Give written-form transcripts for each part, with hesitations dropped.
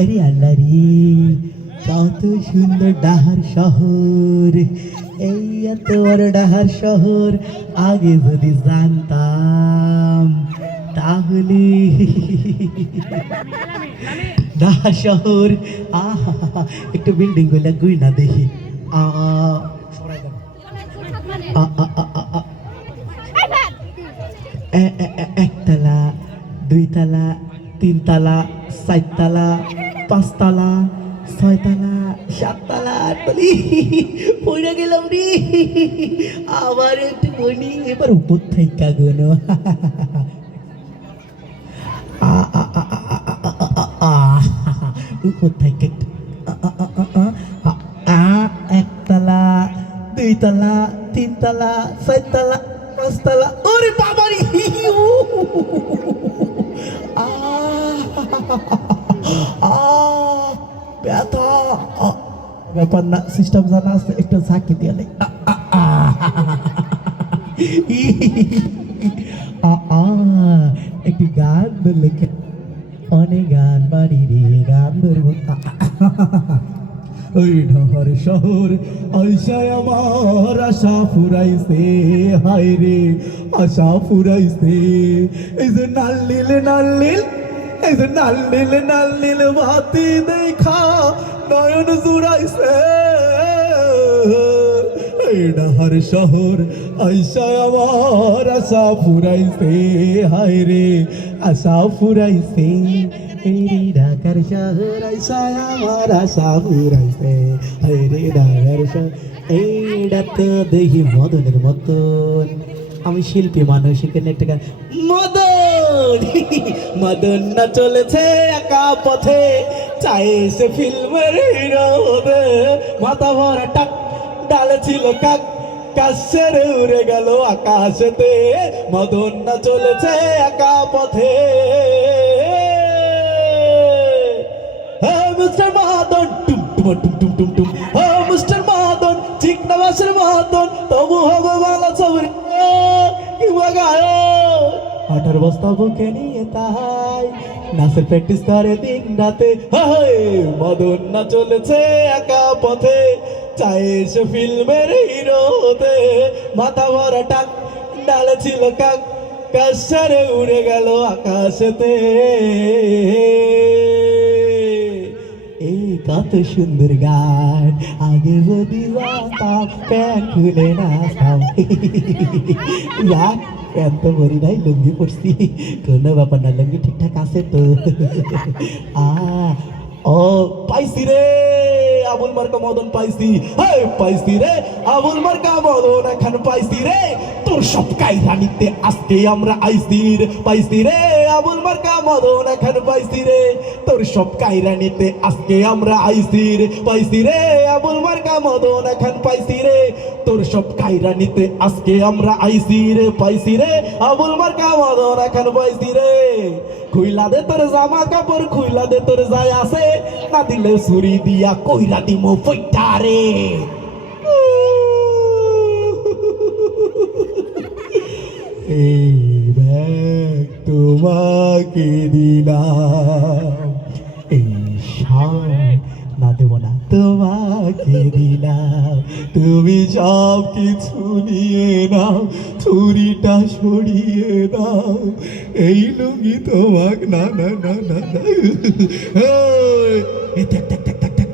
আরে আল্লাহ রে, কত সুন্দর ডাহার শহর। এই এত বড় ডাহার শহর আগে যদি জানতাম তাহলে ডাহার শহর একটু বিল্ডিং গুলা গুই না দেখি। আ আ আ আ আ আ একতলা, দুইতলা, তিনতলা, চারতলা, পাঁচতলা, ছয়তলা, সাততলা, আটতলি পড়ে গেলাম রে। আবার একটু গনি, এবার উপর থেকে গোনো। উপর থেকে একতলা, দুইতলা, তিনতলা, চারতলা, পাঁচতলা। ওরে বাবারি, ব্যথা। ব্যাপার না, সিস্টেম জানা আছে, একটু ঝাঁকি দিয়ে নেই। একটি গান ধরলে অনেক গান বাড়ি রে, গান ধরব। ওই ঢহর শহর আইসায় আমার আশা ফুরাইছে, হায় রে আশা ফুরাইছে। এই যে নাল্লিল নাল্লিল, এই যে নাল্লিল নাল্লিল বাতি দেখা নয়ন জুড়াইছে। এই ঢহর শহর আইসায় আমার আশা ফুরাইছে, হায় রে আশা ফুরাইছে। এই ঢাকার শহর আইসায় আমার আশা ফুরাইছে, হায় রে ঢাকার শহর। এইটা তো দেখি মদনের মতন। আমি শিল্পী মানুষ, এখানে একটা গান। মদন মদন না চলেছে একা পথে, চাই সে ফিল্মের হিরো হবে। মাথা ভরা টাক, ডালে ছিল কাক, কাশের উড়ে গেল আকাশেতে। মদন না চলেছে একা পথে। মিস্টার মদন টুম টুম টুম টুম টুম টুম, ও মিস্টার মদন চিকনা বাসের মদন, তবু হবে ভালো ছবি কি বাগায়। 18 বস্তা বুকে নিয়ে তাই নাচের প্র্যাকটিস করে দিন রাতে। মদন না চলেছে একা পথে, চাই সে ফিল্মের হিরো হতে। মাথা ভরা টাক, ডালে ছিল কাক, কাশারে উড়ে গেল আকাশেতে। এই কত সুন্দর গান, আগে যদি জানতাম প্যান্ট খুলে নাচতাম। প্যান্ট তো ভরি নাই, লুঙ্গি পড়ছি, কোনো ব্যাপার না, লুঙ্গি ঠিকঠাক আছে তো। ও পাইছি রে আবুল মার্কা মদন, পাইছি পাইছি রে আবুল মার্কা মদন, এখন পাইছি রে তোর সব কাইরানিতে আজকে আমরা আইসির। পাইছি রে আবুল মার্কা মদন, এখন পাইছি রে তোর সব কাইরানিতে আজকে আমরা আইসির। পাইছি রে আবুল মার্কা মদন, এখন পাইছি রে তোর সব কাইরানিতে আজকে আমরা আইসির। পাইছি রে আবুল মার্কা মদন, এখন পাইছি রে। খুইলা দে তোর জামা কাপড়, খুইলা দে তোর যায় আছে, না দিলে ছুরি দিয়া কইরা দিমো ফইটা রে। এই ব্যাগ তোমাকে দিলাম, এই শার্ট না দেব না তোমাকে দিলাম, তুমি সব কিছু নিয়ে নাও, ছুরিটা সরিয়ে দাও। এই লুঙ্গি তোমাক না না না না না।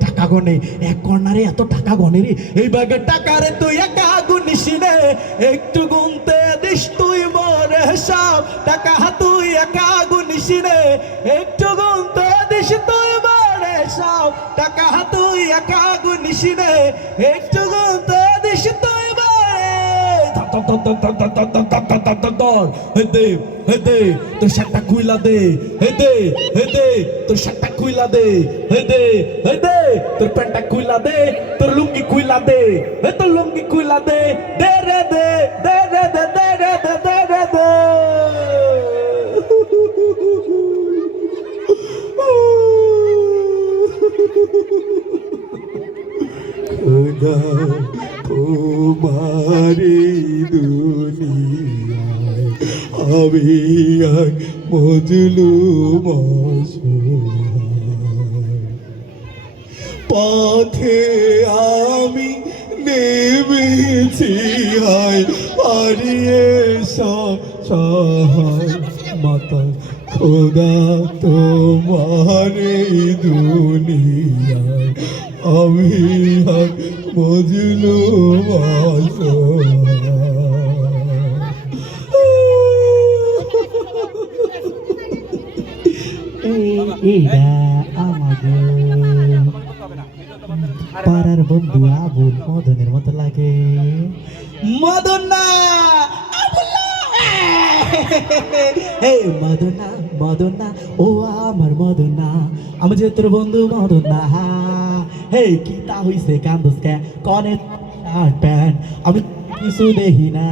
টাকা গনে এক কর্নারে, এত টাকা গনে রে। এই ব্যাগের টাকা রে তুই একা গুনিস রে, একটু গুনতে দিস তুই মনে হিসাব। টাকা তুই একা গুনিস রে, একটু গুনতে দিস তুই মনে হিসাব। টাকা তুই একা গুনিস রে, একটু গুনতে দিস তুই তোর শার্টটা খুইলা দে, তোর শার্টটা খুইলা দে, তোর প্যান্টটা খুইলা দে, তোর লুঙ্গি খুইলা দে, তোর লুঙ্গি খুইলা দে, দে রে দে, দে রে দে, দে রে দে, দে রে দে। खुदा तुम्हारी दुनियाয় আমি এক মজলুম অসহায়। পথে আমি নেমেছি হায় হারিয়ে সহায় মাতা খোদা তোমার এই দুনিয়ায় আমি আর মজলুম এইটা আমাদের পাড়ার বন্ধু আবুল মদনের মতো লাগে। মদন না হে মদনা মদনা ও আমার মদনা, আমি যে তোর বন্ধু মদনা। হে কি তা হইছে কান্দস কে কনে শার্ট প্যান্ট আমি কিছু দেখি না।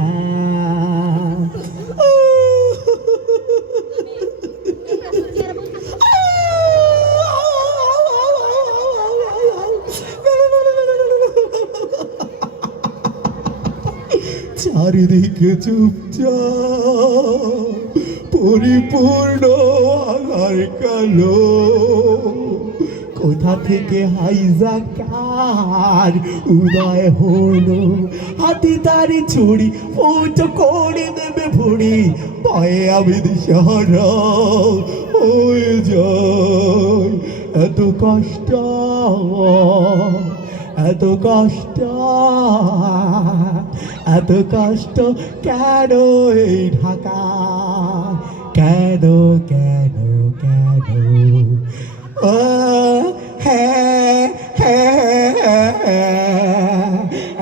চারিদিকে চুপচাপ পরিপূর্ণ আধার কালো, কোথা থেকে হাইজাকার উদয় হলো, হাতি তারি ছুরি ফুটো করে দেবে ভুড়ি, ভয়ে আমি দিশাহারা হয়ে যাই। এত কষ্ট এত কষ্ট এত কষ্ট কেন এই ঢাকা, কেন কেন কেন হ্যাঁ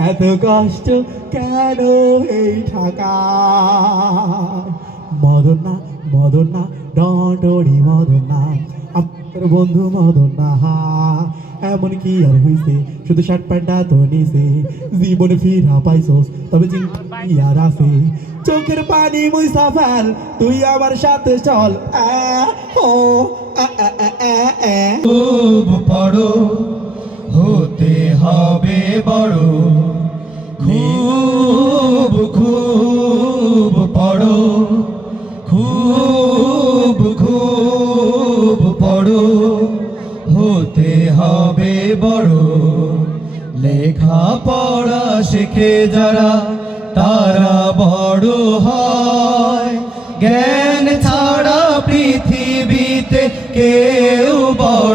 এত কষ্ট কেন এই ঢাকা। মদনা মদনা ডরি মদনা আমার বন্ধু মদনা, এমন কি আর হইছে শুধু শার্ট প্যান্টটা তো নিছে, জীবনে ফিরা পাইছস তবে আর আছে, চোখের পানি মুইসা ফেল তুই আমার সাথে চল। খুব পড়ো হতে হবে বড়, খুব খুব পড়ো, খুব খুব পড়ো হতে হবে বড়। লেখা পড়া শিখে যারা তারা বড় হয়, জ্ঞান ছাড়া পৃথিবীতে কেউ বড়